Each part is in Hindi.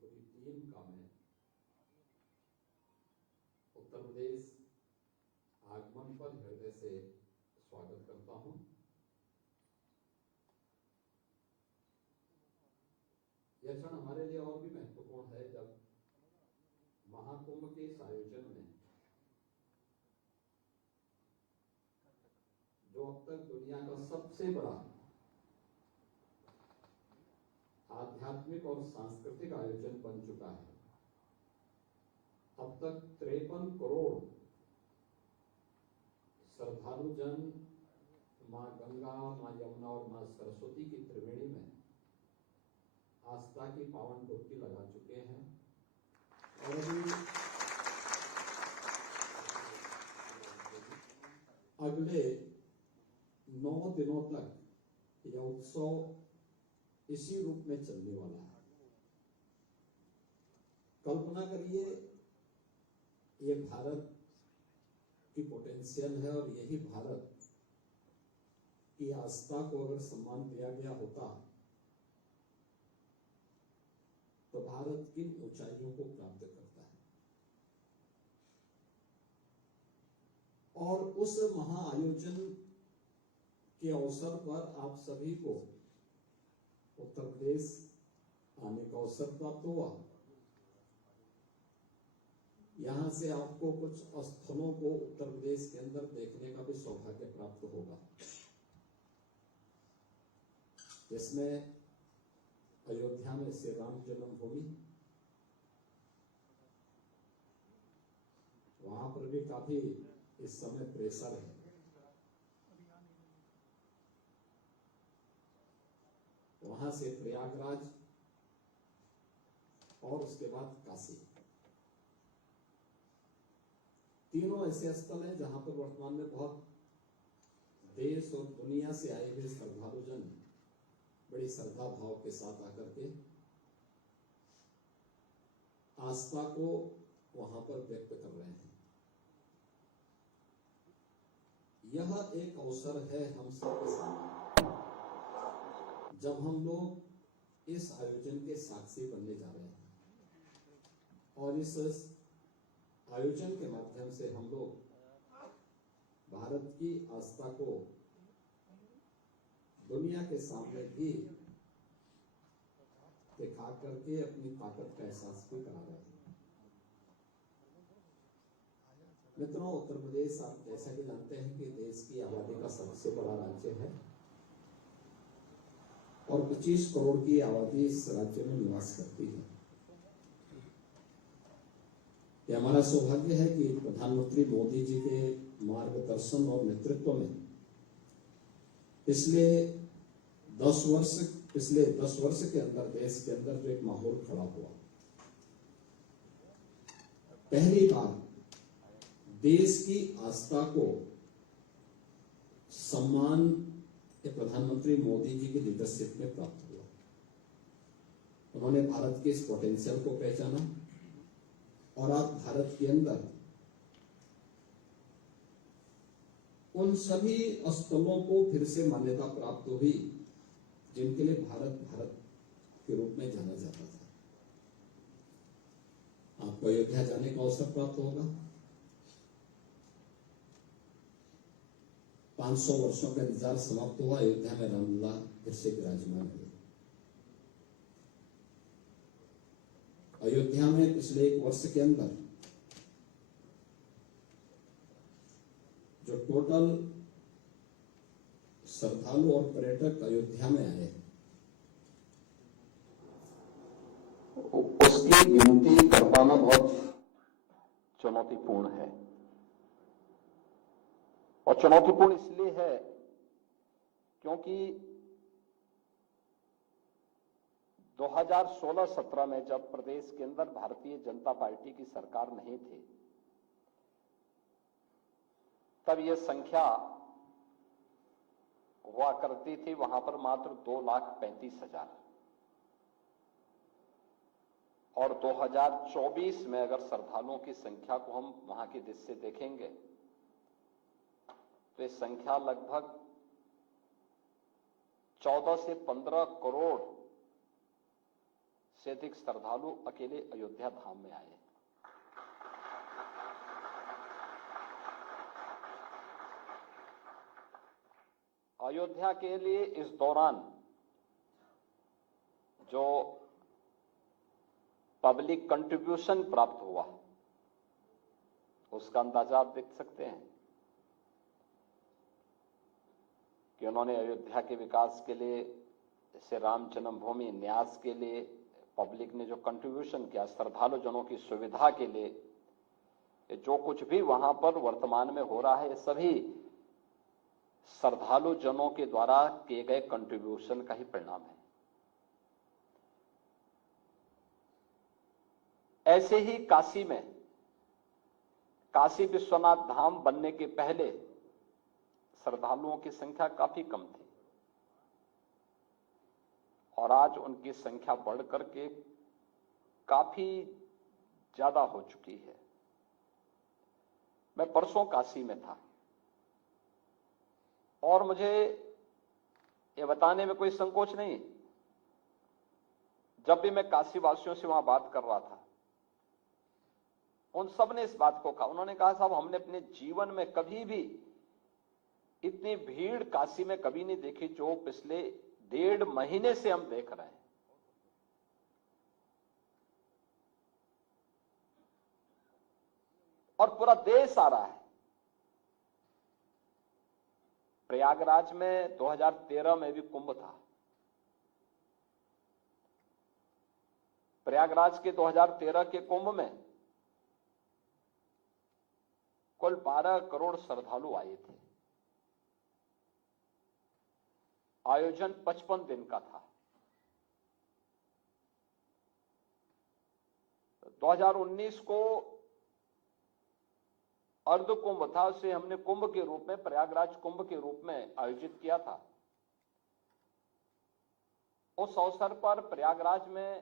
पूरी टीम का मैं उत्तर प्रदेश आगमन पर हृदय से स्वागत करता हूं। यह क्षण हमारे लिए और भी महत्वपूर्ण है जब महाकुंभ के इस आयोजन में जो अब तक दुनिया का सबसे बड़ा आध्यात्मिक और सांस्कृतिक आयोजन बन चुका है। अब तक 53 करोड़ श्रद्धालु जन मां गंगा, मां यमुना और मां सरस्वती की त्रिवेणी में आस्था की पावन डुबकी लगा चुके हैं और अगले 9 दिनों तक यह उत्सव इसी रूप में चलने वाला है। कल्पना करिए, ये भारत की पोटेंशियल है और यही भारत की आस्था को अगर सम्मान दिया गया होता तो भारत किन ऊंचाइयों को प्राप्त करता है। और उस महाआयोजन के अवसर पर आप सभी को उत्तर प्रदेश आने का अवसर प्राप्त हुआ। यहां से आपको कुछ स्थलों को उत्तर प्रदेश के अंदर देखने का भी सौभाग्य प्राप्त होगा, जिसमें अयोध्या में श्री राम जन्मभूमि, वहां पर भी काफी इस समय प्रेशर है। वहां से प्रयागराज और उसके बाद काशी, तीनों ऐसे स्थल हैं जहां पर वर्तमान में बहुत देश और दुनिया से आए हुए श्रद्धालु जन बड़ी श्रद्धा भाव के साथ आकर के आस्था को वहां पर व्यक्त कर रहे हैं। यह एक अवसर है हम सबके सामने, जब हम लोग इस आयोजन के साक्षी बनने जा रहे हैं और इस आयोजन के माध्यम से हम लोग भारत की आस्था को दुनिया के सामने भी दिखा करके अपनी ताकत का एहसास भी करा रहे हैं। मित्रों, उत्तर प्रदेश आप जैसा कि जानते हैं कि देश की आबादी का सबसे बड़ा राज्य है और 25 करोड़ की आबादी इस राज्य में निवास करती है। यह हमारा सौभाग्य है कि प्रधानमंत्री मोदी जी के मार्गदर्शन और नेतृत्व में पिछले 10 वर्ष के अंदर देश के अंदर जो एक माहौल खड़ा हुआ, पहली बार देश की आस्था को सम्मान प्रधानमंत्री मोदी जी की लीडरशिप में प्राप्त हुआ। उन्होंने भारत के इस पोटेंशियल को पहचाना और आज भारत के अंदर उन सभी स्थलों को फिर से मान्यता प्राप्त हुई जिनके लिए भारत के रूप में जाना जाता था। आपको अयोध्या जाने का अवसर प्राप्त होगा। 500 वर्षों का इंतजार समाप्त हुआ। अयोध्या में रामलला फिर से विराजमान हुए। अयोध्या में पिछले 1 वर्ष के अंदर जो टोटल श्रद्धालु और पर्यटक अयोध्या में आए, उसकी गिनती कर पाना बहुत चुनौतीपूर्ण है। और चुनौतीपूर्ण इसलिए है क्योंकि 2016-17 में जब प्रदेश के अंदर भारतीय जनता पार्टी की सरकार नहीं थी, तब यह संख्या हुआ करती थी वहां पर मात्र 2,35,000। और 2024 में अगर श्रद्धालुओं की संख्या को हम वहां की दृष्टि से देखेंगे तो इस संख्या लगभग 14 से 15 करोड़ से अधिक श्रद्धालु अकेले अयोध्या धाम में आए। अयोध्या के लिए इस दौरान जो पब्लिक कंट्रीब्यूशन प्राप्त हुआ उसका अंदाजा आप देख सकते हैं कि उन्होंने अयोध्या के विकास के लिए, जैसे राम जन्मभूमि न्यास के लिए पब्लिक ने जो कंट्रीब्यूशन किया, श्रद्धालु जनों की सुविधा के लिए, जो कुछ भी वहां पर वर्तमान में हो रहा है, सभी श्रद्धालु जनों के द्वारा किए गए कंट्रीब्यूशन का ही परिणाम है। ऐसे ही काशी में, काशी विश्वनाथ धाम बनने के पहले श्रद्धालुओं की संख्या काफी कम थी और आज उनकी संख्या बढ़ करके काफी ज्यादा हो चुकी है। मैं परसों काशी में था और मुझे यह बताने में कोई संकोच नहीं, जब भी मैं काशी वासियों से वहां बात कर रहा था, उन सब ने इस बात को कहा। उन्होंने कहा, साहब हमने अपने जीवन में कभी भी इतनी भीड़ काशी में कभी नहीं देखी जो पिछले 1.5 महीने से हम देख रहे हैं। और पूरा देश आ रहा है। प्रयागराज में 2013 में भी कुंभ था। प्रयागराज के 2013 के कुंभ में कुल 12 करोड़ श्रद्धालु आए थे। आयोजन 55 दिन का था। 2019 को अर्ध कुंभ था, उसे हमने कुंभ के रूप में, प्रयागराज कुंभ के रूप में आयोजित किया था। उस अवसर पर प्रयागराज में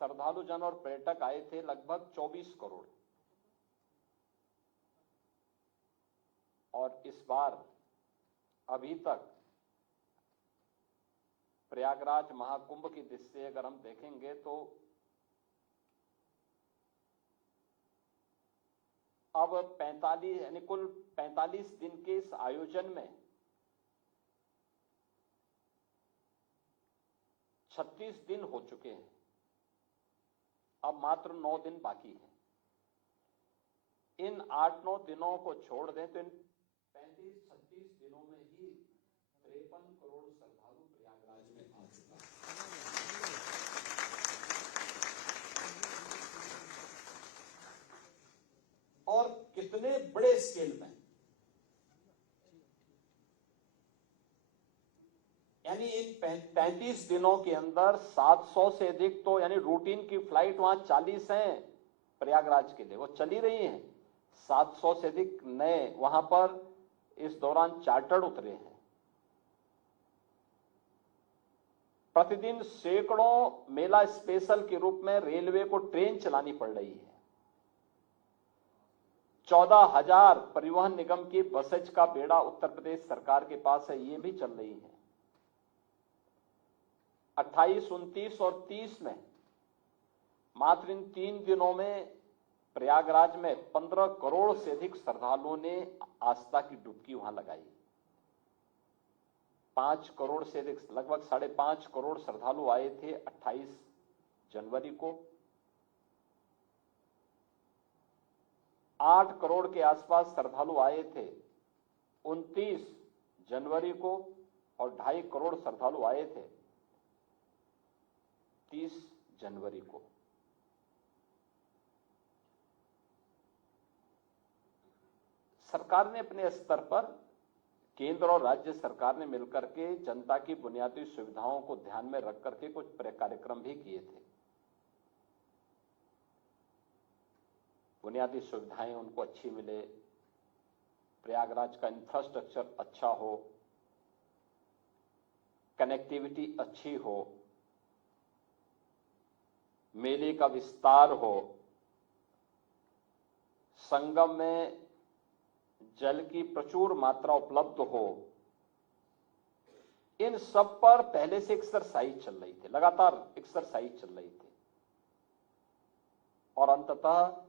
श्रद्धालु जन और पर्यटक आए थे लगभग 24 करोड़। और इस बार अभी तक प्रयागराज महाकुंभ की दृष्टि से अगर हम देखेंगे तो अब 45 यानी कुल 45 दिन के इस आयोजन में 36 दिन हो चुके हैं। अब मात्र 9 दिन बाकी हैं। इन 8-9 दिनों को छोड़ दें तो इन 35-36 दिनों में ही 53 करोड़ श्रद्धालु प्रयागराज में आ चुका है। और कितने बड़े स्केल में, यानी इन 35 दिनों के अंदर 700 से अधिक तो यानी रूटीन की फ्लाइट वहां 40 हैं प्रयागराज के लिए, वो चली रही हैं। 700 से अधिक नए वहां पर इस दौरान चार्टर्ड उतरे हैं। प्रतिदिन सैकड़ों मेला स्पेशल के रूप में रेलवे को ट्रेन चलानी पड़ रही है। 14,000 परिवहन निगम की बसेज का बेड़ा उत्तर प्रदेश सरकार के पास है, ये भी चल रही है। 28, 29 और 30 में मात्र इन 3 दिनों में प्रयागराज में 15 करोड़ से अधिक श्रद्धालुओं ने आस्था की डुबकी वहां लगाई। 5 करोड़ से अधिक, लगभग 5.5 करोड़ श्रद्धालु आए थे 28 जनवरी को। 8 करोड़ के आसपास श्रद्धालु आए थे 29 जनवरी को और 2.5 करोड़ श्रद्धालु आए थे 30 जनवरी को। सरकार ने अपने स्तर पर, केंद्र और राज्य सरकार ने मिलकर के जनता की बुनियादी सुविधाओं को ध्यान में रख करके कुछ कार्यक्रम भी किए थे। बुनियादी सुविधाएं उनको अच्छी मिले, प्रयागराज का इंफ्रास्ट्रक्चर अच्छा हो, कनेक्टिविटी अच्छी हो, मेले का विस्तार हो, संगम में जल की प्रचुर मात्रा उपलब्ध हो, इन सब पर पहले से एक्सरसाइज चल रही थी, लगातार एक्सरसाइज चल रही थी, और अंततः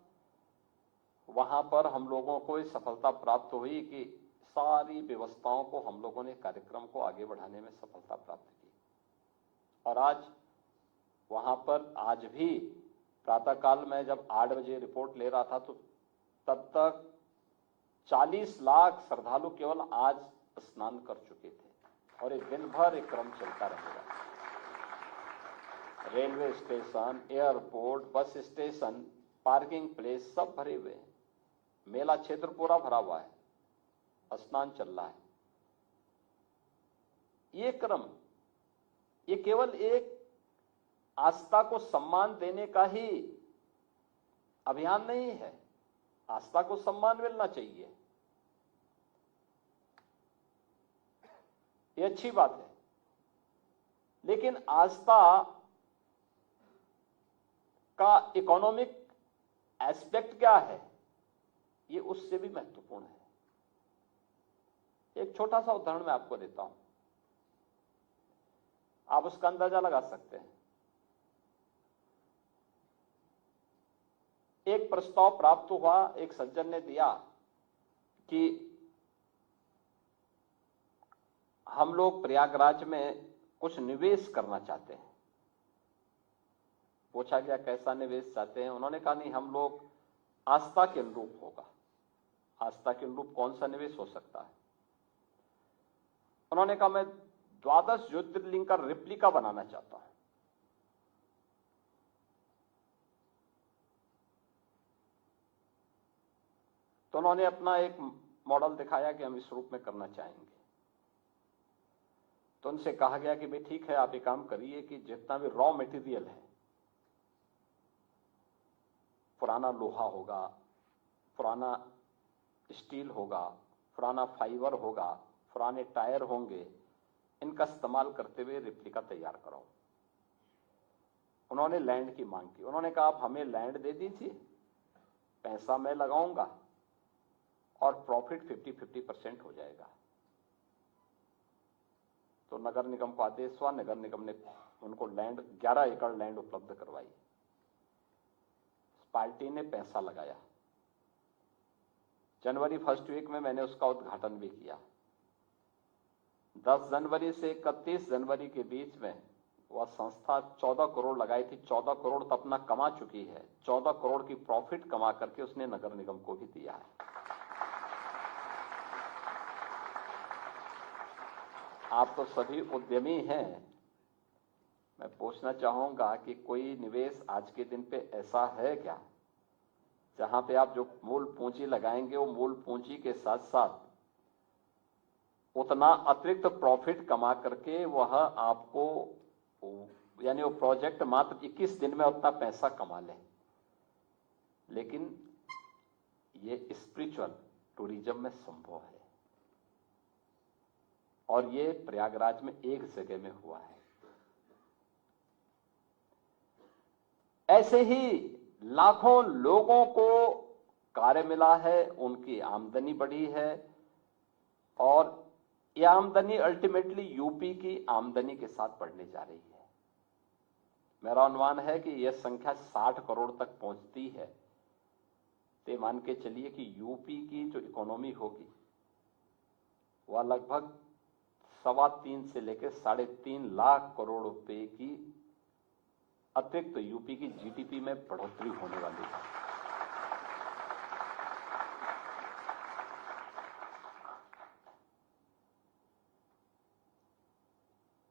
वहां पर हम लोगों को ये सफलता प्राप्त हुई कि सारी व्यवस्थाओं को हम लोगों ने, कार्यक्रम को आगे बढ़ाने में सफलता प्राप्त की। और आज वहां पर, आज भी प्रातःकाल में जब 8 बजे रिपोर्ट ले रहा था तो तब तक 40 लाख श्रद्धालु केवल आज स्नान कर चुके थे, और एक दिन भर एक क्रम चलता रहेगा। Railway station, airport, bus station, parking place सब भरे हुए हैं, मेला क्षेत्र पूरा भरा हुआ है, स्नान चल रहा है। ये क्रम, ये केवल एक आस्था को सम्मान देने का ही अभियान नहीं है। आस्था को सम्मान मिलना चाहिए, ये अच्छी बात है, लेकिन आस्था का इकोनॉमिक एस्पेक्ट क्या है, ये उससे भी महत्वपूर्ण है। एक छोटा सा उदाहरण मैं आपको देता हूं, आप उसका अंदाजा लगा सकते हैं। एक प्रस्ताव प्राप्त हुआ, एक सज्जन ने दिया कि हम लोग प्रयागराज में कुछ निवेश करना चाहते हैं। पूछा गया कैसा निवेश चाहते हैं, उन्होंने कहा नहीं, हम लोग आस्था के अनुरूप होगा। आस्था के अनुरूप कौन सा निवेश हो सकता है? उन्होंने कहा मैं 12 ज्योतिर्लिंग का रिप्लिका बनाना चाहता हूं। तो उन्होंने अपना एक मॉडल दिखाया कि हम इस रूप में करना चाहेंगे। तो उनसे कहा गया कि भाई ठीक है, आप एक काम करिए कि जितना भी रॉ मटेरियल है, पुराना लोहा होगा, पुराना स्टील होगा, पुराना फाइबर होगा, पुराने टायर होंगे, इनका इस्तेमाल करते हुए रेप्लिका तैयार कराओ। उन्होंने लैंड की मांग की। उन्होंने कहा आप हमें लैंड दे दीजिए, पैसा मैं लगाऊंगा और प्रॉफिट 50-50% हो जाएगा। तो नगर निगम को आदेश हुआ, नगर निगम ने उनको लैंड, 11 एकड़ लैंड उपलब्ध करवाई। पार्टी ने पैसा लगाया। जनवरी फर्स्ट वीक में मैंने उसका उद्घाटन भी किया। 10 जनवरी से 31 जनवरी के बीच में वह संस्था 14 करोड़ लगाई थी। 14 करोड़ तो अपना कमा चुकी है, 14 करोड़ की प्रॉफिट कमा करके उसने नगर निगम को भी दिया है। आप तो सभी उद्यमी हैं, मैं पूछना चाहूंगा कि कोई निवेश आज के दिन पे ऐसा है क्या जहां पे आप जो मूल पूंजी लगाएंगे वो मूल पूंजी के साथ साथ उतना अतिरिक्त प्रॉफिट कमा करके वह आपको, यानी वो प्रोजेक्ट मात्र 21 दिन में उतना पैसा कमा ले। लेकिन ये स्पिरिचुअल टूरिज्म में संभव है, और ये प्रयागराज में एक जगह में हुआ है। ऐसे ही लाखों लोगों को कार्य मिला है, उनकी आमदनी बढ़ी है, और यह आमदनी अल्टीमेटली यूपी की आमदनी के साथ बढ़ने जा रही है। मेरा अनुमान है कि यह संख्या 60 करोड़ तक पहुंचती है। तो मान के चलिए कि यूपी की जो इकोनॉमी होगी वह लगभग 3.25 से लेकर 3.5 लाख करोड़ रुपए की अतिरिक्त यूपी की जीडीपी में बढ़ोतरी होने वाली है।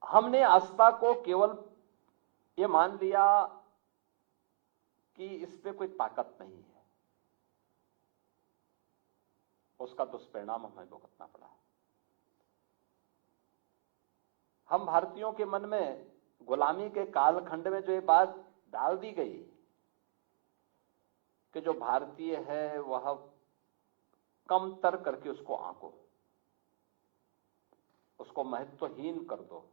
हमने आस्था को केवल ये मान लिया कि इस पे कोई ताकत नहीं है, उसका दुष्परिणाम हमें भुगतना पड़ा। हम भारतीयों के मन में गुलामी के कालखंड में जो ये बात डाल दी गई कि जो भारतीय है वह कमतर करके उसको आंको, उसको महत्वहीन कर दो,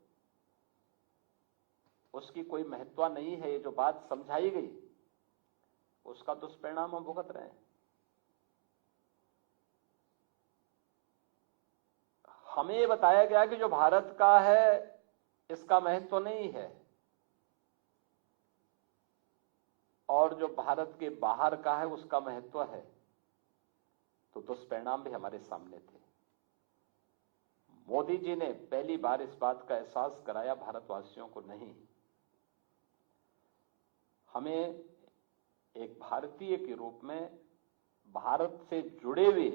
उसकी कोई महत्व नहीं है, ये जो बात समझाई गई उसका दुष्परिणाम हम भुगत रहे हैं। हमें ये बताया गया कि जो भारत का है इसका महत्व नहीं है, और जो भारत के बाहर का है उसका महत्व है। तो दुष्परिणाम भी हमारे सामने थे। मोदी जी ने पहली बार इस बात का एहसास कराया भारतवासियों को, नहीं, हमें एक भारतीय के रूप में भारत से जुड़े हुए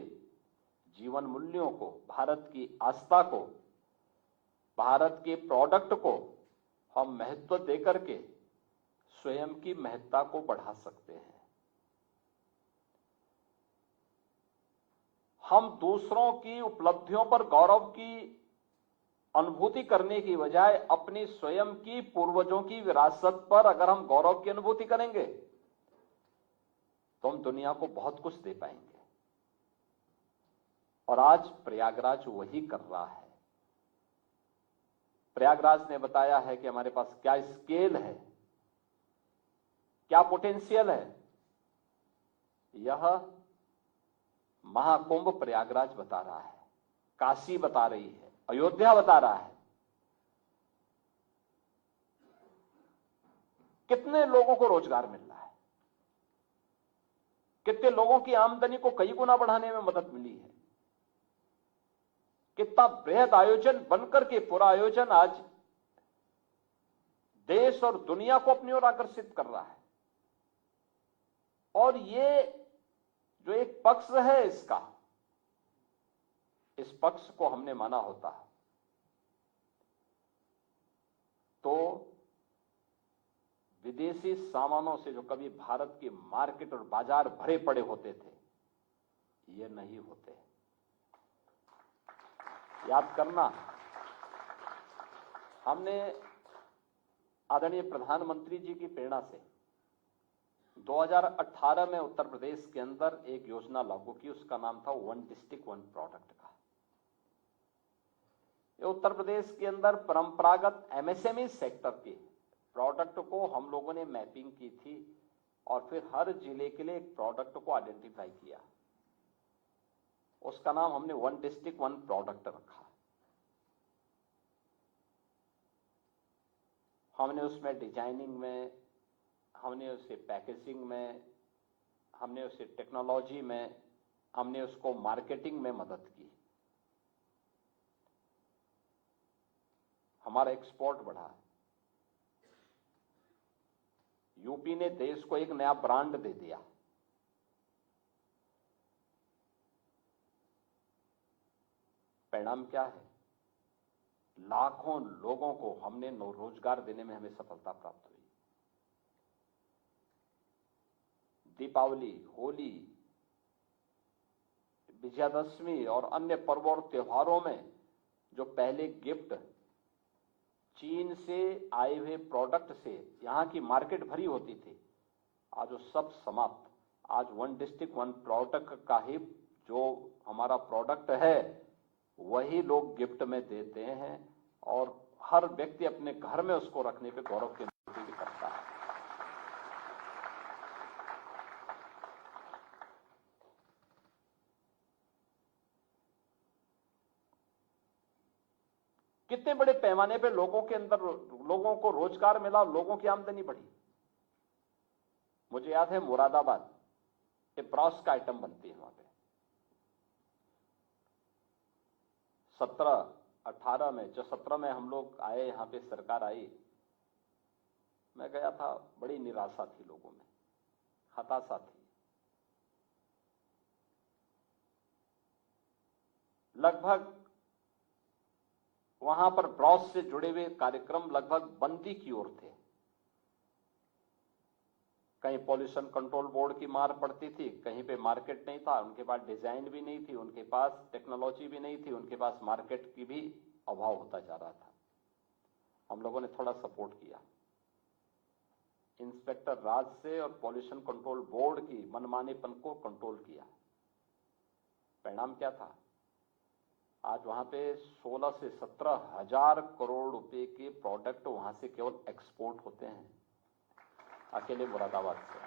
जीवन मूल्यों को, भारत की आस्था को, भारत के प्रोडक्ट को हम महत्व देकर के स्वयं की महत्ता को बढ़ा सकते हैं। हम दूसरों की उपलब्धियों पर गौरव की अनुभूति करने की बजाय अपनी स्वयं की पूर्वजों की विरासत पर अगर हम गौरव की अनुभूति करेंगे तो हम दुनिया को बहुत कुछ दे पाएंगे। और आज प्रयागराज वही कर रहा है। प्रयागराज ने बताया है कि हमारे पास क्या स्केल है, क्या पोटेंशियल है। यह महाकुंभ प्रयागराज बता रहा है, काशी बता रही है, अयोध्या बता रहा है। कितने लोगों को रोजगार मिल रहा है, कितने लोगों की आमदनी को कई गुना बढ़ाने में मदद मिली है। कितना बृहद आयोजन बनकर के पूरा आयोजन आज देश और दुनिया को अपनी ओर आकर्षित कर रहा है। और ये जो एक पक्ष है इसका, इस पक्ष को हमने माना होता तो विदेशी सामानों से जो कभी भारत की मार्केट और बाजार भरे पड़े होते थे, ये नहीं होते। याद करना, हमने आदरणीय प्रधानमंत्री जी की प्रेरणा से 2018 में उत्तर प्रदेश के अंदर एक योजना लागू की, उसका नाम था वन डिस्ट्रिक्ट वन प्रोडक्ट का। ये उत्तर प्रदेश के अंदर परंपरागत एमएसएमई सेक्टर के प्रोडक्ट को हम लोगों ने मैपिंग की थी और फिर हर जिले के लिए एक प्रोडक्ट को आइडेंटिफाई किया। उसका नाम हमने वन डिस्ट्रिक्ट वन प्रोडक्ट रखा। हमने उसमें डिजाइनिंग में, हमने उसे पैकेजिंग में, हमने उसे टेक्नोलॉजी में, हमने उसको मार्केटिंग में मदद की। हमारा एक्सपोर्ट बढ़ा। यूपी ने देश को एक नया ब्रांड दे दिया। परिणाम क्या है? लाखों लोगों को हमने रोजगार देने में हमें सफलता प्राप्त हुई। दीपावली, होली, विजयादशमी और अन्य पर्वों और त्योहारों में जो पहले गिफ्ट चीन से आए हुए प्रोडक्ट से यहां की मार्केट भरी होती थी, आज वो सब समाप्त। आज वन डिस्ट्रिक्ट वन प्रोडक्ट का ही जो हमारा प्रोडक्ट है वही लोग गिफ्ट में देते हैं और हर व्यक्ति अपने घर में उसको रखने पे गौरव की अनुभूति भी करता है। कितने बड़े पैमाने पे लोगों के अंदर, लोगों को रोजगार मिला, लोगों की आमदनी बढ़ी। मुझे याद है मुरादाबाद ये ब्रॉस का आइटम बनती है वहां पे। 17-18 में, जो 17 में हम लोग आए, यहां पे सरकार आई, मैं गया था, बड़ी निराशा थी लोगों में, हताशा थी। लगभग वहां पर ब्रॉस से जुड़े हुए कार्यक्रम लगभग बंदी की ओर थे। कहीं पॉल्यूशन कंट्रोल बोर्ड की मार पड़ती थी, कहीं पे मार्केट नहीं था, उनके पास डिजाइन भी नहीं थी, उनके पास टेक्नोलॉजी भी नहीं थी, उनके पास मार्केट की भी अभाव होता जा रहा था। हम लोगों ने थोड़ा सपोर्ट किया। इंस्पेक्टर राज से और पॉल्यूशन कंट्रोल बोर्ड की मनमानेपन को कंट्रोल किया। परिणाम क्या था? आज वहां पे 16 से 17 हजार करोड़ रुपए के प्रोडक्ट वहां से केवल एक्सपोर्ट होते हैं, अकेले मुरादाबाद से।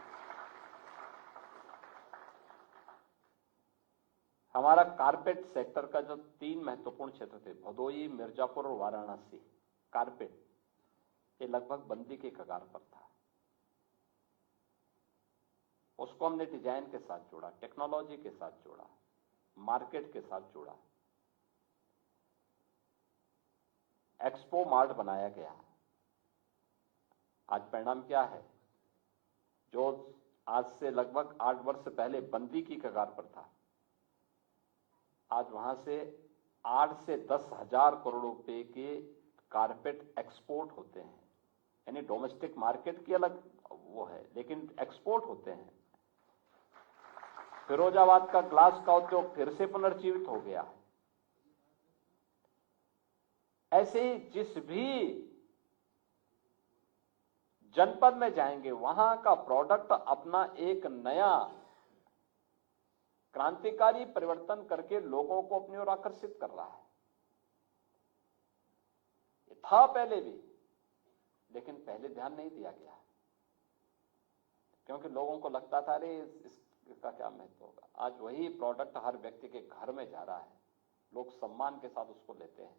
हमारा कारपेट सेक्टर का जो 3 महत्वपूर्ण क्षेत्र थे, भदोई, मिर्जापुर और वाराणसी, कारपेट, ये लगभग बंदी के कगार पर था। उसको हमने डिजाइन के साथ जोड़ा, टेक्नोलॉजी के साथ जोड़ा, मार्केट के साथ जोड़ा, एक्सपो मार्ट बनाया गया। आज परिणाम क्या है? जो आज से लगभग 8 वर्ष पहले बंदी की कगार पर था, आज वहां से 8 से 10 हजार करोड़ रुपए के कारपेट एक्सपोर्ट होते हैं। यानी डोमेस्टिक मार्केट की अलग वो है, लेकिन एक्सपोर्ट होते हैं। फिरोजाबाद का ग्लास का उद्योग फिर से पुनर्जीवित हो गया है। ऐसे ही जिस भी जनपद में जाएंगे, वहां का प्रोडक्ट अपना एक नया क्रांतिकारी परिवर्तन करके लोगों को अपनी ओर आकर्षित कर रहा है। ये था पहले भी, लेकिन पहले ध्यान नहीं दिया गया, क्योंकि लोगों को लगता था अरे इसका क्या महत्व होगा। आज वही प्रोडक्ट हर व्यक्ति के घर में जा रहा है, लोग सम्मान के साथ उसको लेते हैं।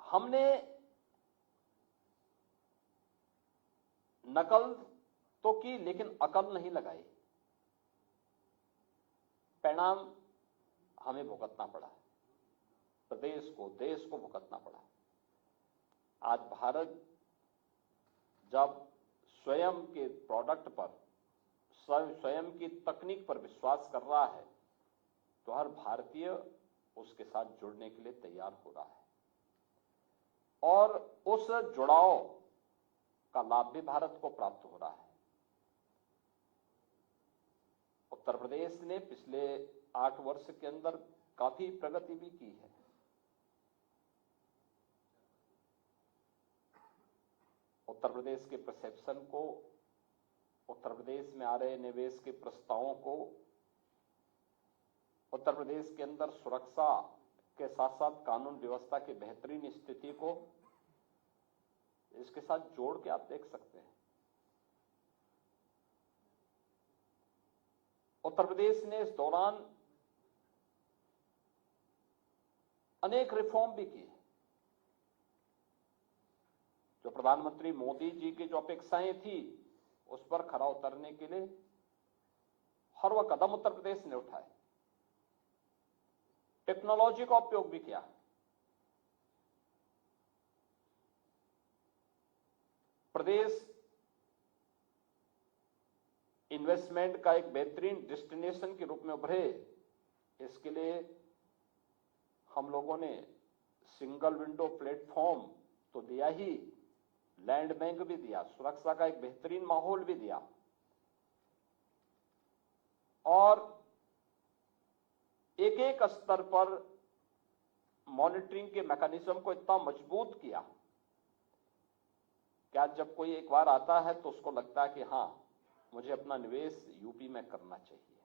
हमने नकल तो की, लेकिन अकल नहीं लगाई। परिणाम हमें भुगतना पड़ा, प्रदेश को, देश को भुगतना पड़ा। आज भारत जब स्वयं के प्रोडक्ट पर, स्वयं की तकनीक पर विश्वास कर रहा है, तो हर भारतीय उसके साथ जुड़ने के लिए तैयार हो रहा है, और उस जुड़ाव का लाभ भी भारत को प्राप्त हो रहा है। उत्तर प्रदेश ने पिछले 8 वर्ष के अंदर काफी प्रगति भी की है। उत्तर प्रदेश के परसेप्शन को, उत्तर प्रदेश में आ रहे निवेश के प्रस्तावों को, उत्तर प्रदेश के अंदर सुरक्षा के साथ साथ कानून व्यवस्था की बेहतरीन स्थिति को, इसके साथ जोड़ के आप देख सकते हैं। उत्तर प्रदेश ने इस दौरान अनेक रिफॉर्म भी किए। जो प्रधानमंत्री मोदी जी की जो अपेक्षाएं थी, उस पर खरा उतरने के लिए हर वह कदम उत्तर प्रदेश ने उठाए। टेक्नोलॉजी का उपयोग भी किया। प्रदेश इन्वेस्टमेंट का एक बेहतरीन डेस्टिनेशन के रूप में उभरे, इसके लिए हम लोगों ने सिंगल विंडो प्लेटफॉर्म तो दिया ही, लैंड बैंक भी दिया, सुरक्षा का एक बेहतरीन माहौल भी दिया, और एक एक स्तर पर मॉनिटरिंग के मैकेनिज्म को इतना मजबूत किया कि आज जब कोई एक बार आता है तो उसको लगता है कि हां, मुझे अपना निवेश यूपी में करना चाहिए।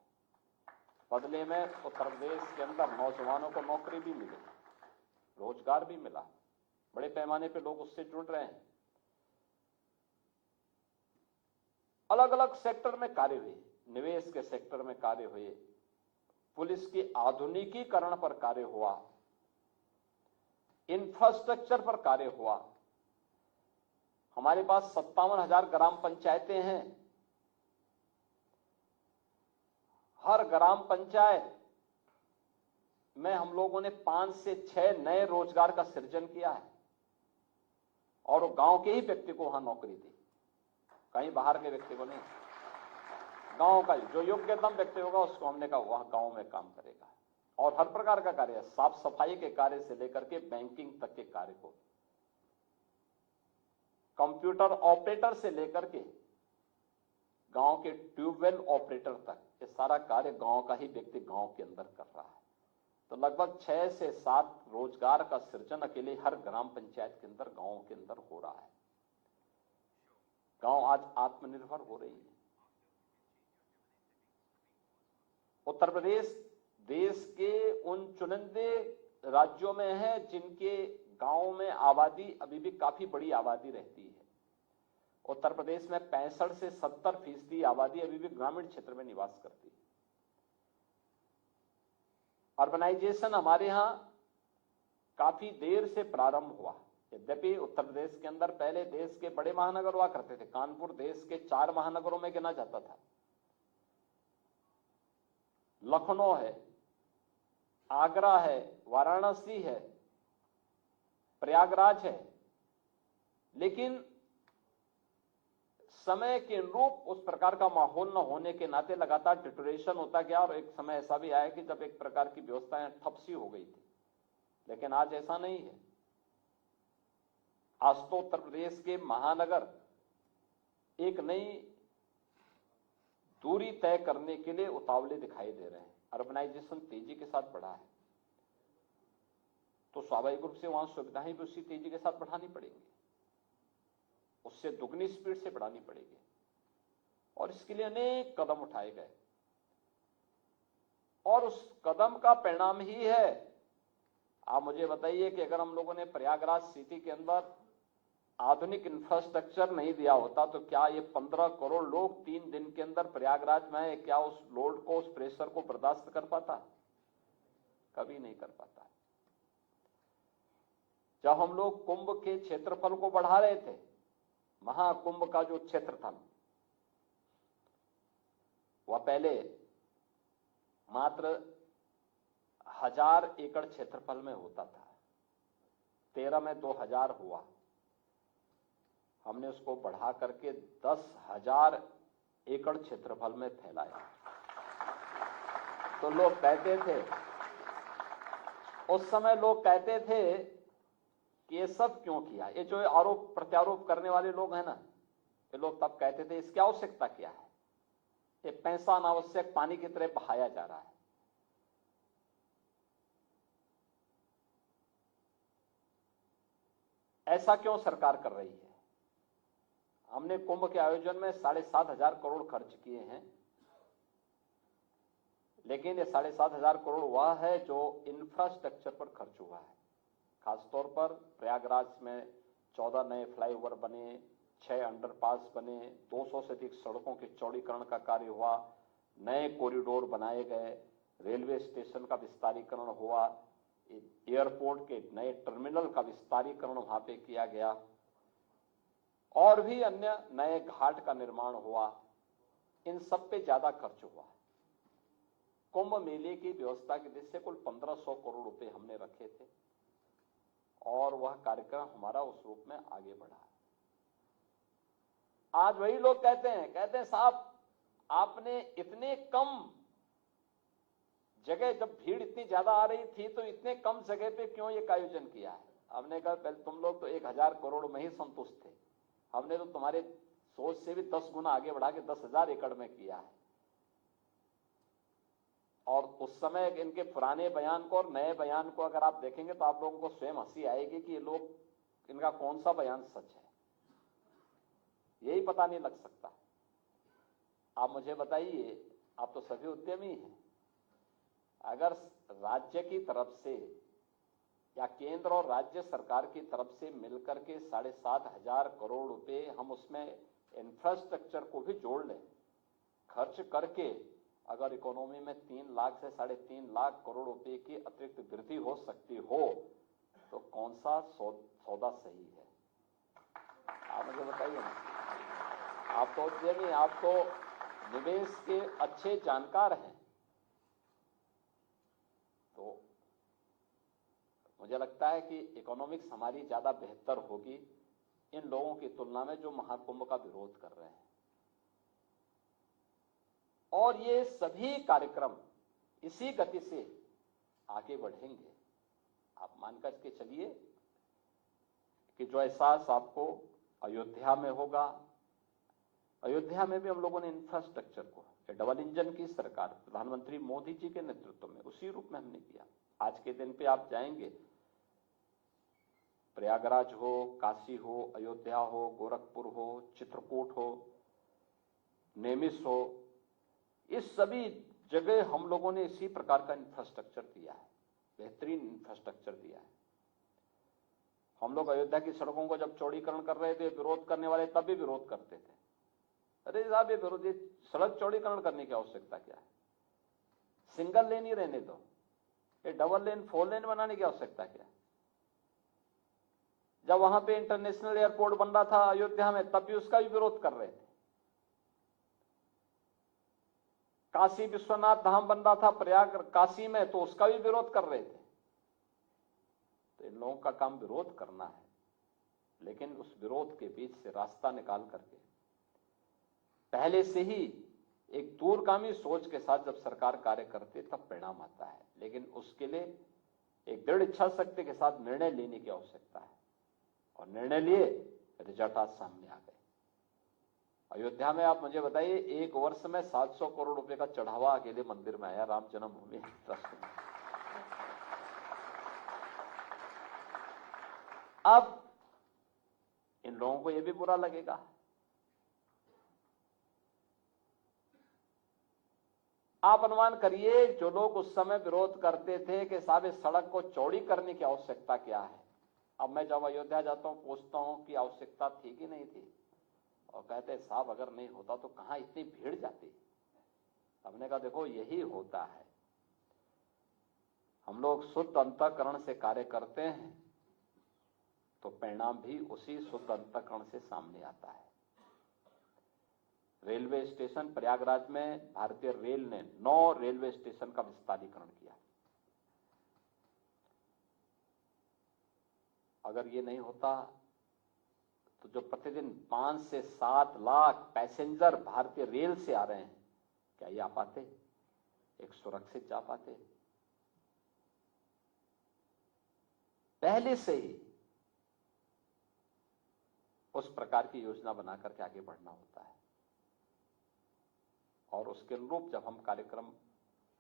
बदले में उत्तर प्रदेश के अंदर नौजवानों को नौकरी भी मिली, रोजगार भी मिला, बड़े पैमाने पे लोग उससे जुड़ रहे हैं। अलग अलग सेक्टर में कार्य हुए, निवेश के सेक्टर में कार्य हुए, पुलिस की आधुनिकीकरण पर कार्य हुआ, इंफ्रास्ट्रक्चर पर कार्य हुआ। हमारे पास 57,000 ग्राम पंचायतें हैं। हर ग्राम पंचायत में हम लोगों ने 5 से 6 नए रोजगार का सृजन किया है, और गांव के ही व्यक्ति को वहां नौकरी दी, कहीं बाहर के व्यक्ति को नहीं। गांव का जो योग्यतम व्यक्ति होगा उसको हमने कहा वह गांव में काम करेगा, और हर प्रकार का कार्य, साफ सफाई के कार्य से लेकर के बैंकिंग तक के कार्य को, कंप्यूटर ऑपरेटर से लेकर के गांव के ट्यूबवेल ऑपरेटर तक, ये सारा कार्य गांव का ही व्यक्ति गांव के अंदर कर रहा है। तो लगभग 6 से 7 रोजगार का सृजन अकेले हर ग्राम पंचायत के अंदर, गांव के अंदर हो रहा है। गांव आज आत्मनिर्भर हो रही है। उत्तर प्रदेश देश के उन चुनिंदे राज्यों में है जिनके गांव में आबादी, अभी भी काफी बड़ी आबादी रहती है। उत्तर प्रदेश में 65 से 70% आबादी अभी भी ग्रामीण क्षेत्र में निवास करती है। अर्बनाइजेशन हमारे यहां काफी देर से प्रारंभ हुआ। यद्यपि उत्तर प्रदेश के अंदर पहले देश के बड़े महानगर हुआ करते थे। कानपुर देश के 4 महानगरों में गिना जाता था। लखनऊ है, आगरा है, वाराणसी है, प्रयागराज है। लेकिन समय के अनुरूप उस प्रकार का माहौल न होने के नाते लगातार डिटोरेशन होता गया और एक समय ऐसा भी आया कि जब एक प्रकार की व्यवस्थाएं ठप सी हो गई थी। लेकिन आज ऐसा नहीं है। आज तो उत्तर प्रदेश के महानगर एक नई दूरी तय करने के लिए उतावले दिखाई दे रहे हैं। अर्बनाइजेशन तेजी के साथ बढ़ा है तो स्वाभाविक रूप से वहां सुविधाएं भी उसी तेजी के साथ बढ़ानी पड़ेंगी, उससे दुगनी स्पीड से बढ़ानी पड़ेगी और इसके लिए अनेक कदम उठाए गए और उस कदम का परिणाम ही है। आप मुझे बताइए कि अगर हम लोगों ने प्रयागराज सिटी के अंदर आधुनिक इंफ्रास्ट्रक्चर नहीं दिया होता तो क्या ये 15 करोड़ लोग 3 दिन के अंदर प्रयागराज में क्या उस लोड को, उस प्रेशर को बर्दाश्त कर पाता? कभी नहीं कर पाता। जब हम लोग कुंभ के क्षेत्रफल को बढ़ा रहे थे, महाकुंभ का जो क्षेत्रफल वह पहले मात्र 1000 एकड़ क्षेत्रफल में होता था। 13 में 2000 हुआ। हमने उसको बढ़ा करके 10,000 एकड़ क्षेत्रफल में फैलाया। तो लोग कहते थे, उस समय लोग कहते थे कि ये सब क्यों किया? ये जो आरोप प्रत्यारोप करने वाले लोग हैं ना, ये लोग तब कहते थे इसकी आवश्यकता क्या है? ये पैसा अनावश्यक पानी की तरह बहाया जा रहा है। ऐसा क्यों सरकार कर रही है? हमने कुंभ के आयोजन में 7,500 करोड़ खर्च किए हैं, लेकिन ये 7,500 करोड़ वह है जो इंफ्रास्ट्रक्चर पर खर्च हुआ है। खासतौर पर प्रयागराज में 14 नए फ्लाईओवर बने, 6 अंडरपास बने, 200 से अधिक सड़कों के चौड़ीकरण का कार्य हुआ, नए कॉरिडोर बनाए गए, रेलवे स्टेशन का विस्तारीकरण हुआ, एयरपोर्ट के नए टर्मिनल का विस्तारीकरण वहां पे किया गया और भी अन्य नए घाट का निर्माण हुआ। इन सब पे ज्यादा खर्च हुआ। कुंभ मेले की व्यवस्था की दृष्टि से कुल 1500 करोड़ रुपए हमने रखे थे और वह कार्यक्रम हमारा उस रूप में आगे बढ़ा। आज वही लोग कहते हैं साहब आपने इतने कम जगह, जब भीड़ इतनी ज्यादा आ रही थी तो इतने कम जगह पे क्यों ये आयोजन किया है? हमने कहा पहले तुम लोग तो 1000 करोड़ में ही संतुष्ट थे, हमने तो तुम्हारे सोच से भी 10 गुना आगे बढ़ा के 10,000 एकड़ में किया है। और उस समय इनके पुराने बयान को और नए बयान को अगर आप देखेंगे तो आप लोगों को स्वयं हंसी आएगी कि ये लोग, इनका कौन सा बयान सच है, यही पता नहीं लग सकता। आप मुझे बताइए, आप तो सभी उद्यमी हैं, अगर राज्य की तरफ से या केंद्र और राज्य सरकार की तरफ से मिलकर के 7,500 करोड़ रुपए हम उसमें इंफ्रास्ट्रक्चर को भी जोड़ लें, खर्च करके अगर इकोनॉमी में 3 लाख से 3.5 लाख करोड़ रुपए की अतिरिक्त वृद्धि हो सकती हो तो कौन सा सौदा सही है? आप मुझे बताइए ना। आप तो उद्यमी, आप तो निवेश के अच्छे जानकार हैं, तो मुझे लगता है कि इकोनॉमिक्स हमारी ज्यादा बेहतर होगी इन लोगों की तुलना में जो महाकुंभ का विरोध कर रहे हैं। और ये सभी कार्यक्रम इसी गति से आगे बढ़ेंगे। आप मानकर के चलिए कि जो एहसास आपको अयोध्या में होगा, अयोध्या में भी हम लोगों ने इंफ्रास्ट्रक्चर को, डबल इंजन की सरकार प्रधानमंत्री मोदी जी के नेतृत्व में उसी रूप में हमने किया। आज के दिन पे आप जाएंगे, प्रयागराज हो, काशी हो, अयोध्या हो, गोरखपुर हो, चित्रकूट हो, नेमिस हो, इस सभी जगह हम लोगों ने इसी प्रकार का इंफ्रास्ट्रक्चर दिया है, बेहतरीन इंफ्रास्ट्रक्चर दिया है। हम लोग अयोध्या की सड़कों को जब चौड़ीकरण कर रहे थे, विरोध करने वाले तब भी विरोध करते थे। अरे साहब, ये विरोध, ये सड़क चौड़ीकरण करने की आवश्यकता क्या है? सिंगल लेन ही रहने दो, ये डबल लेन 4 लेन बनाने की आवश्यकता क्या है? जब वहां पे इंटरनेशनल एयरपोर्ट बन रहा था अयोध्या में, तब भी उसका भी विरोध कर रहे थे। काशी विश्वनाथ धाम बन रहा था प्रयाग काशी में, तो उसका भी विरोध कर रहे थे। तो इन लोगों का काम विरोध करना है, लेकिन उस विरोध के बीच से रास्ता निकाल करके पहले से ही एक दूरगामी सोच के साथ जब सरकार कार्य करती है तब परिणाम आता है। लेकिन उसके लिए एक दृढ़ इच्छा शक्ति के साथ निर्णय लेने की आवश्यकता है, और निर्णय लिए, रिजल्ट आज सामने आ गए। अयोध्या में आप मुझे बताइए, 1 वर्ष में 700 करोड़ रुपए का चढ़ावा अकेले मंदिर में आया, राम जन्मभूमि ट्रस्ट में। अब इन लोगों को यह भी बुरा लगेगा। आप अनुमान करिए, जो लोग उस समय विरोध करते थे कि साहब इस सड़क को चौड़ी करने की आवश्यकता क्या है, अब मैं जब अयोध्या जाता हूं पूछता हूं कि आवश्यकता थी कि नहीं थी, और कहते साहब अगर नहीं होता तो कहां इतनी भीड़ जाती। हमने कहा देखो, यही होता है, हम लोग शुद्ध अंतःकरण से कार्य करते हैं तो परिणाम भी उसी शुद्ध अंतःकरण से सामने आता है। रेलवे स्टेशन प्रयागराज में भारतीय रेल ने 9 रेलवे स्टेशन का विस्तारीकरण किया। अगर ये नहीं होता तो जो प्रतिदिन 5 से 7 लाख पैसेंजर भारतीय रेल से आ रहे हैं, क्या ये आ पाते? एक सुरक्षित जा पाते? पहले से ही उस प्रकार की योजना बनाकर के आगे बढ़ना होता है, और उसके अनुरूप जब हम कार्यक्रम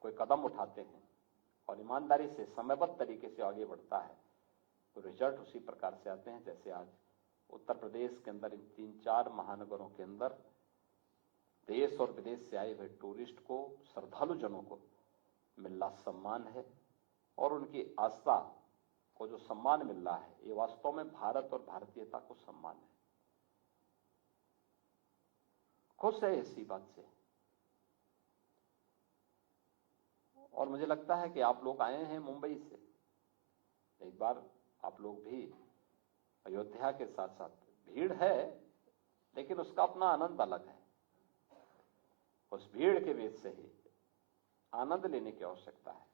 कोई कदम उठाते हैं और ईमानदारी से समयबद्ध तरीके से आगे बढ़ता है तो रिजल्ट उसी प्रकार से आते हैं। जैसे आज उत्तर प्रदेश के अंदर इन 3-4 महानगरों के अंदर देश और विदेश से आए हुए टूरिस्ट को, श्रद्धालु जनों को मिल रहा सम्मान है, और उनकी आस्था को जो सम्मान मिल रहा है, ये वास्तव में भारत और भारतीयता को सम्मान है। खुश है इसी बात से, और मुझे लगता है कि आप लोग आए हैं मुंबई से, एक बार आप लोग भी अयोध्या के साथ साथ, भीड़ है लेकिन उसका अपना आनंद अलग है। उस भीड़ के बीच से ही आनंद लेने की आवश्यकता है।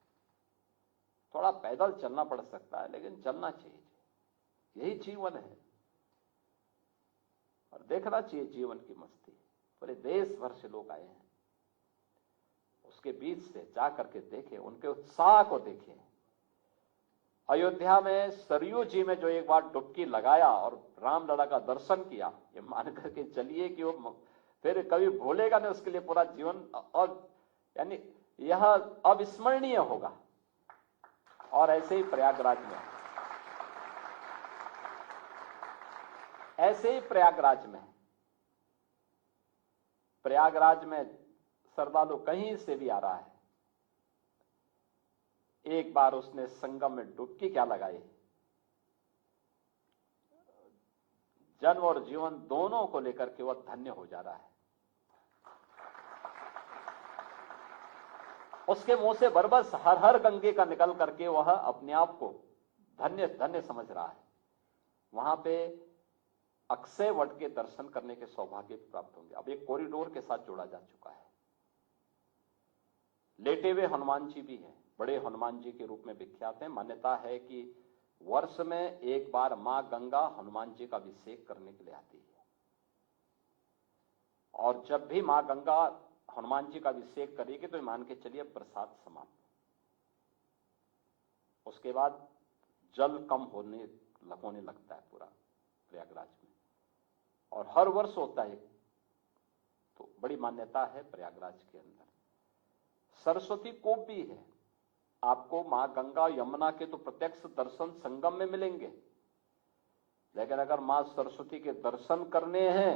थोड़ा पैदल चलना पड़ सकता है, लेकिन चलना चाहिए, यही जीवन है, और देखना चाहिए जीवन की मस्ती। पूरे देश भर से लोग आए हैं, उसके बीच से जाकर के देखें, उनके उत्साह को देखें। अयोध्या में सरयू जी में जो एक बार डुबकी लगाया और रामलला का दर्शन किया, ये मान करके चलिए कि वो फिर कभी भूलेगा नहीं उसके लिए पूरा जीवन, और यानी यह अविस्मरणीय होगा। और ऐसे ही प्रयागराज में, ऐसे ही प्रयागराज में श्रद्धालु कहीं से भी आ रहा है, एक बार उसने संगम में डुबकी क्या लगाई, जन्म और जीवन दोनों को लेकर के वह धन्य हो जा रहा है। उसके मुंह से बरबस हर हर गंगे का निकल करके वह अपने आप को धन्य धन्य समझ रहा है। वहां पे अक्षय वट के दर्शन करने के सौभाग्य प्राप्त होंगे। अब एक कॉरिडोर के साथ जोड़ा जा चुका है। लेटे हुए हनुमान जी भी हैं, बड़े हनुमान जी के रूप में विख्यात हैं। मान्यता है कि वर्ष में एक बार मां गंगा हनुमान जी का अभिषेक करने के लिए आती है, और जब भी मां गंगा हनुमान जी का अभिषेक करेगी तो मान के चलिए प्रसाद समाप्त। उसके बाद जल कम होने लगता है पूरा प्रयागराज में, और हर वर्ष होता है। तो बड़ी मान्यता है प्रयागराज के अंदर। सरस्वती कूप भी है। आपको मां गंगा यमुना के तो प्रत्यक्ष दर्शन संगम में मिलेंगे, लेकिन अगर मां सरस्वती के दर्शन करने हैं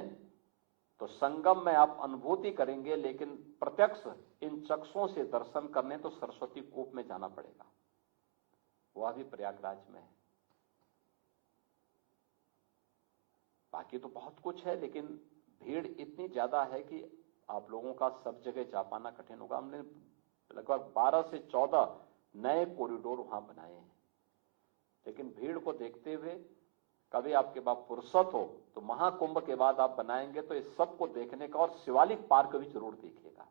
तो संगम में आप अनुभूति करेंगे, लेकिन प्रत्यक्ष इन चक्षुओं से दर्शन करने तो सरस्वती कूप में जाना पड़ेगा। वह भी प्रयागराज में है। बाकी तो बहुत कुछ है, लेकिन भीड़ इतनी ज्यादा है कि आप लोगों का सब जगह जा पाना कठिन होगा। हमने लगभग 12 से 14 नए कॉरिडोर वहां बनाए हैं, लेकिन भीड़ को देखते हुए कभी आपके पास फुर्सत हो तो महाकुंभ के बाद आप बनाएंगे तो इस सब को देखने का, और शिवालिक पार्क भी जरूर देखिएगा,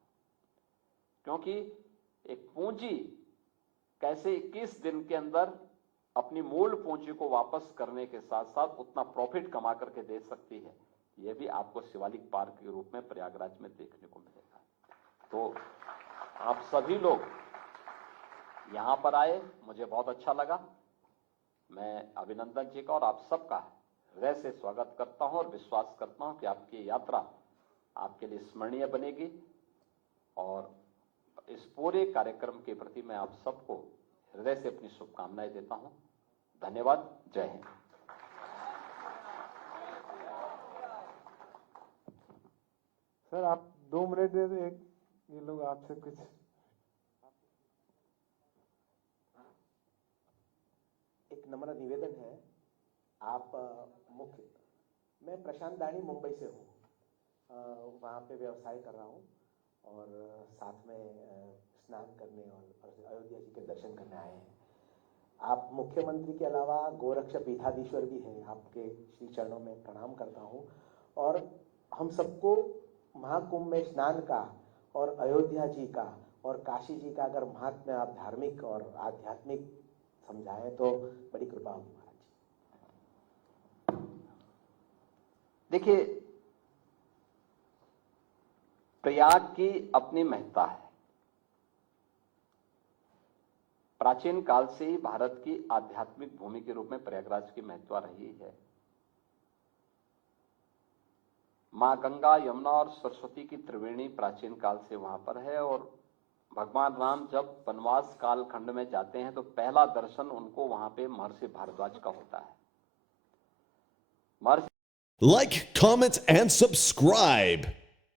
क्योंकि एक पूंजी कैसे 21 दिन के अंदर अपनी मूल पूंजी को वापस करने के साथ साथ उतना प्रॉफिट कमा करके दे सकती है, यह भी आपको शिवालिक पार्क के रूप में प्रयागराज में देखने को मिलेगा। तो आप सभी लोग यहां पर आए, मुझे बहुत अच्छा लगा। मैं अभिनंदन जी का और आप सबका हृदय से स्वागत करता हूं और विश्वास करता हूं कि आपकी यात्रा आपके लिए स्मरणीय बनेगी, और इस पूरे कार्यक्रम के प्रति मैं आप सबको हृदय से अपनी शुभकामनाएं देता हूं। धन्यवाद। जय हिंद। सर आप 2 मिनट दे दो, एक ये लोग आपसे कुछ। एक नम्र निवेदन है, आप मुख्य, मैं प्रशांत दानी मुंबई से हूँ, वहाँ पे व्यवसाय कर रहा हूँ और साथ में स्नान करने और अयोध्या जी के दर्शन करने आए हैं। आप मुख्यमंत्री के अलावा गोरक्ष पीठाधीश्वर भी हैं, आपके श्री चरणों में प्रणाम करता हूँ, और हम सबको महाकुंभ में स्नान का और अयोध्या जी का और काशी जी का अगर महात्म्य आप धार्मिक और आध्यात्मिक समझाएं तो बड़ी कृपा होगी महाराज जी। देखिए, प्रयाग की अपनी महत्ता है। प्राचीन काल से ही भारत की आध्यात्मिक भूमि के रूप में प्रयागराज की महत्ता रही है। मां गंगा, यमुना और सरस्वती की त्रिवेणी प्राचीन काल से वहां पर है, और भगवान राम जब वनवास काल खंड में जाते हैं तो पहला दर्शन उनको वहां पे महर्षि भारद्वाज का होता है। Like, comment, and subscribe.